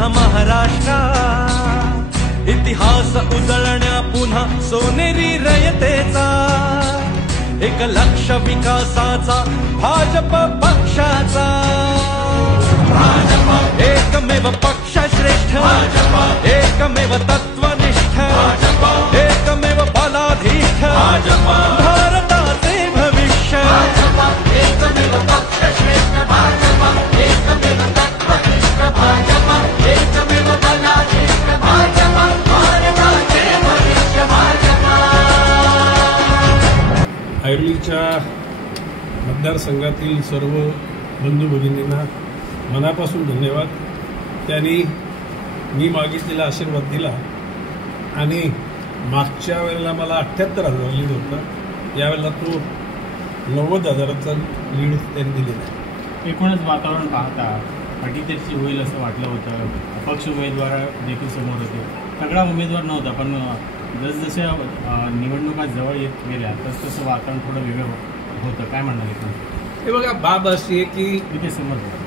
पुन्हा महाराष्ट्र, इतिहास उजळण्या पुन्हा सोनेरी रयतेचा, एक लक्ष विकासाचा भाजप पक्षाचा, एकमेव पक्ष श्रेष्ठ, एकमेव तत्वनिष्ठ, एकमेव बलाधीष्ठ, भारताचे भविष्य, एकमेव पक्ष श्रेष्ठ भाजपा, एकमेव तत्वनिष्ठ भाजपा, एकमेव बलाधीष्ठ भाजपा, भारताचे भविष्य भाजपा। ऐरोलीच्या मतदारसंघातील सर्व बंधू भगिनींना मनापासून धन्यवाद। त्यांनी मी मागितलेला आशीर्वाद दिला आणि मागच्या वेळेला मला 78,000 लीड होता, यावेळेला तो 90,000चा लीड त्यांनी दिलेला आहे। एकूणच वातावरण पाहता अटीतटीची होईल असं वाटलं होतं, अपक्ष उमेदवार देखील समोर होते, सगळा उमेदवार नव्हता, पण जसजशा निवडणुका जवळ येत गेल्या तसतसं वातावरण थोडं वेगळं होतं, काय म्हणाल एकूण? हे बघा, बाब अशी आहे की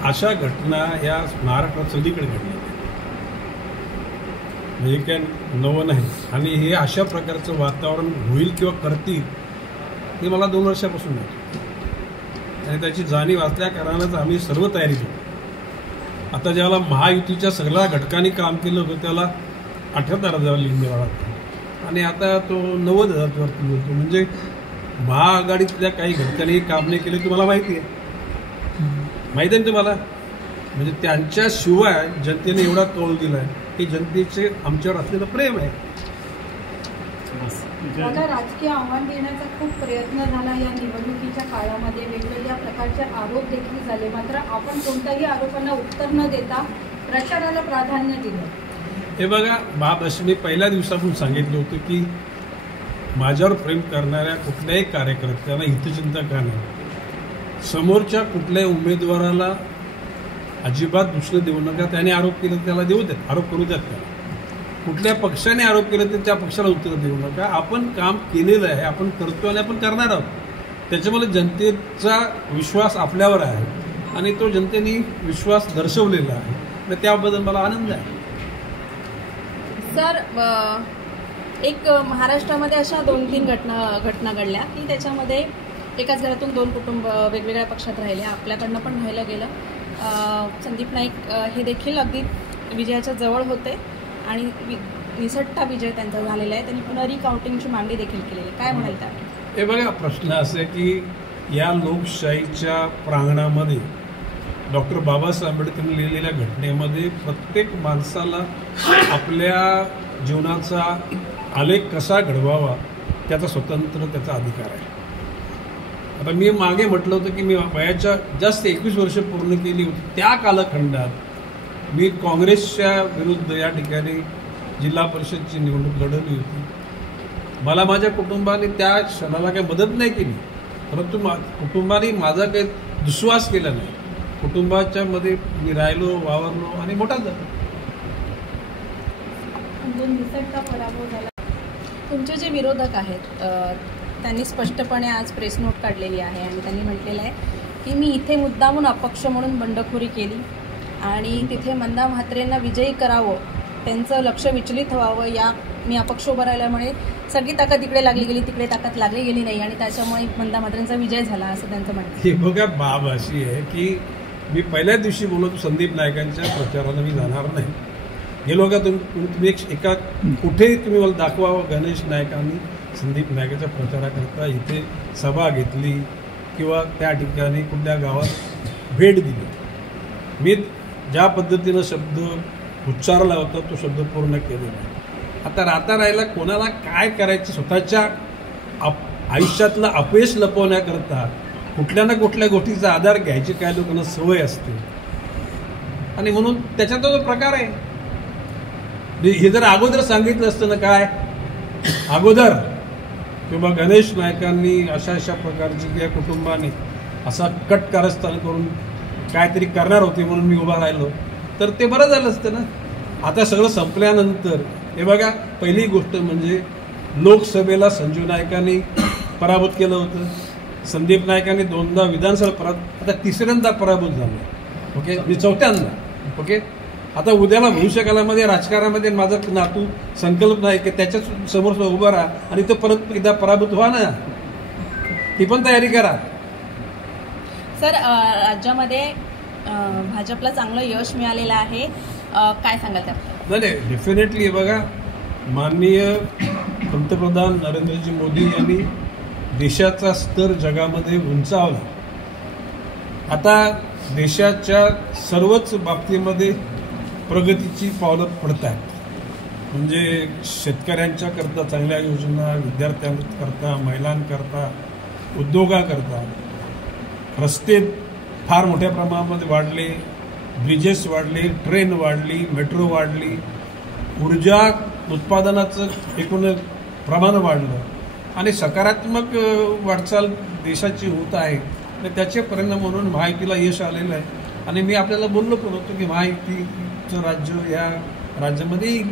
अशा घटना या महाराष्ट्रात सगळीकडे घडल्या, म्हणजे काय नवं नाही, आणि हे अशा प्रकारचं वातावरण होईल किंवा करतील हे मला 2 वर्षापासून माहिती, आणि त्याची जाणीव असल्या कारणानंच आम्ही सर्व तयारी केली। आता ज्याला महायुतीच्या सगळ्या घटकांनी काम केलं होतं त्याला 78,000 लीड मिळाला, आणि आता तो 90,000 वरती मिळतो, म्हणजे महाआघाडीतल्या काही घटकांनी काम नाही केले तुम्हाला माहिती आहे तुम्हाला, म्हणजे त्यांच्याशिवाय जनतेने एवढा कौल दिलाय की जनतेचे आमच्यावर असलेलं प्रेम आहे। मला राजकीय आव्हान देण्याचा खूप प्रयत्न झाला या निवडणुकीच्या काळामध्ये, वेगवेगळ्या प्रकारचे आरोप देखील झाले, मात्र आपण कोणत्याही आरोपांना उत्तर न देता प्रचाराला प्राधान्य दिलं। हे बघा, मी पहिल्या दिवसापासून सांगितलं होतं की माझ्यावर प्रेम करणाऱ्या कुठल्याही कार्यकर्त्यांना हितचिंता का नाही, समोरच्या कुठल्याही उमेदवाराला अजिबात दुसरं देऊ नका, त्याने आरोप केला त्याला देऊ देत, आरोप करू द्यात, त्याला कुठल्या पक्षाने आरोप केला तर त्या पक्षाला उत्तर देऊ नका। आपण काम केलेलं आहे, आपण करतो आणि आपण करणार आहोत, त्याच्यामुळे जनतेचा विश्वास आपल्यावर आहे आणि तो जनतेने विश्वास दर्शवलेला आहे, आणि त्याबद्दल मला आनंद आहे। सर, एक महाराष्ट्रामध्ये अशा 2-3 घटना घडल्या की त्याच्यामध्ये एकाच घरातून 2 कुटुंब वेगवेगळ्या पक्षात राहिले, आपल्याकडनं पण राहिलं गेलं। संदीप नाईक हे देखील अगदी विजयाच्या जवळ होते आणि निसटता विजय त्यांचा झालेला आहे, त्यांनी पुन्हा रिकाउंटिंगची मागणी देखील केलेली, काय म्हणाल त्या? हे बघा, प्रश्न असा आहे की या लोकशाहीच्या प्रांगणामध्ये डॉक्टर बाबासाहेब आंबेडकरांनी लिहिलेल्या घटनेमध्ये प्रत्येक माणसाला आपल्या जीवनाचा आलेख कसा घडवावा त्याचा स्वतंत्र त्याचा अधिकार आहे। आता मी मागे म्हटलं होतं की मी वयाच्या जास्त 21 वर्ष पूर्ण केली होती, त्या कालखंडात मी काँग्रेसच्या विरुद्ध या ठिकाणी जिल्हा परिषदची निवडणूक लढवली होती। मला माझ्या कुटुंबाने त्या क्षणाला काही मदत नाही केली, परंतु कुटुंबाने माझा काही दुस्वास केला नाही, कुटुंबाच्या मध्ये मी राहिलो, वावरलो आणि मोठा झालो। पराभव झाला। तुमचे जे विरोधक आहेत त्यांनी स्पष्टपणे आज प्रेस नोट काढलेली आहे आणि त्यांनी म्हटलेलं आहे की मी इथे मुद्दामून अपक्ष म्हणून बंडखोरी केली आणि तिथे मंदा म्हात्रेंना विजयी करावं, त्यांचं लक्ष विचलित व्हावं, या मी अपक्ष उभं राहिल्यामुळे सगळी ताकद इकडे लागली गेली, तिकडे ताकद लागली गेली नाही आणि त्याच्यामुळे मंदा म्हात्रेंचा विजय झाला असं त्यांचं म्हणणं आहे। बघा, बाब अशी आहे की मी पहिल्या दिवशी बोलतो संदीप नाईकांच्या प्रचाराला मी जाणार नाही, गेलो का तुम्ही एका कुठेही तुम्ही मला दाखवा गणेश नाईकांनी संदीप नाईकाच्या प्रचाराकरता इथे सभा घेतली किंवा त्या ठिकाणी कुठल्या गावात भेट दिली। मी ज्या पद्धतीनं शब्द उच्चारला होता तो शब्द पूर्ण केलेला आहे। आता राहिला कोणाला काय करायचं, स्वतःच्या आयुष्यातलं अपयश लपवण्याकरता कुठल्या ना कुठल्या गोष्टीचा आधार घ्यायची काय लोकांना सवय असते, आणि म्हणून त्याच्यात तो प्रकार आहे। हे जर अगोदर सांगितलं असतं ना, काय अगोदर किंवा गणेश नाईकांनी अशा प्रकारची या कुटुंबाने असा कट कारस्थान करून काहीतरी करणार होते म्हणून मी उभा राहिलो तर ते बरं झालं असतं ना। आता सगळं संपल्यानंतर हे बघा, पहिली गोष्ट म्हणजे लोकसभेला संजू नाईकांनी पराभूत केलं होतं, संदीप नाईकांनी 2दा विधानसभा आता 3ऱ्यांदा पराभूत झाला, ओके, मी 4थ्यांदा, ओके। आता उद्याला भविष्यकालामध्ये राजकारणामध्ये माझा नातू संकल्प नाही की त्याच्या समोर उभा राहा आणि तो परत एकदा पराभूत व्हा ना, ती पण तयारी करा. सर, राज्यामध्ये भाजपला चांगलं यश मिळालेलं आहे, काय सांगाल त्याबद्दल? नाही, डेफिनेटली बघा, माननीय पंतप्रधान नरेंद्रजी मोदी यांनी देशाचा स्तर जगामध्ये उंचावला. आता देशाच्या सर्वच बाबतीमध्ये प्रगतीची पावलं पडत आहेत. म्हणजे शेतकऱ्यांच्या करता चांगल्या योजना, विद्यार्थ्यांकरता, महिलांकरता, उद्योगाकरता रस्ते फार मोठ्या प्रमाणामध्ये वाढले, ब्रिजेस वाढले, ट्रेन वाढली, मेट्रो वाढली, ऊर्जा उत्पादनाचं एकूण प्रमाण वाढलं आणि सकारात्मक वाटचाल देशाची होत आहे. आणि त्याचे परिणाम म्हणून महायुतीला यश आलेलं आहे. आणि मी आपल्याला बोललो पण होतो की महायुतीचं राज्य या राज्यामध्ये येईल.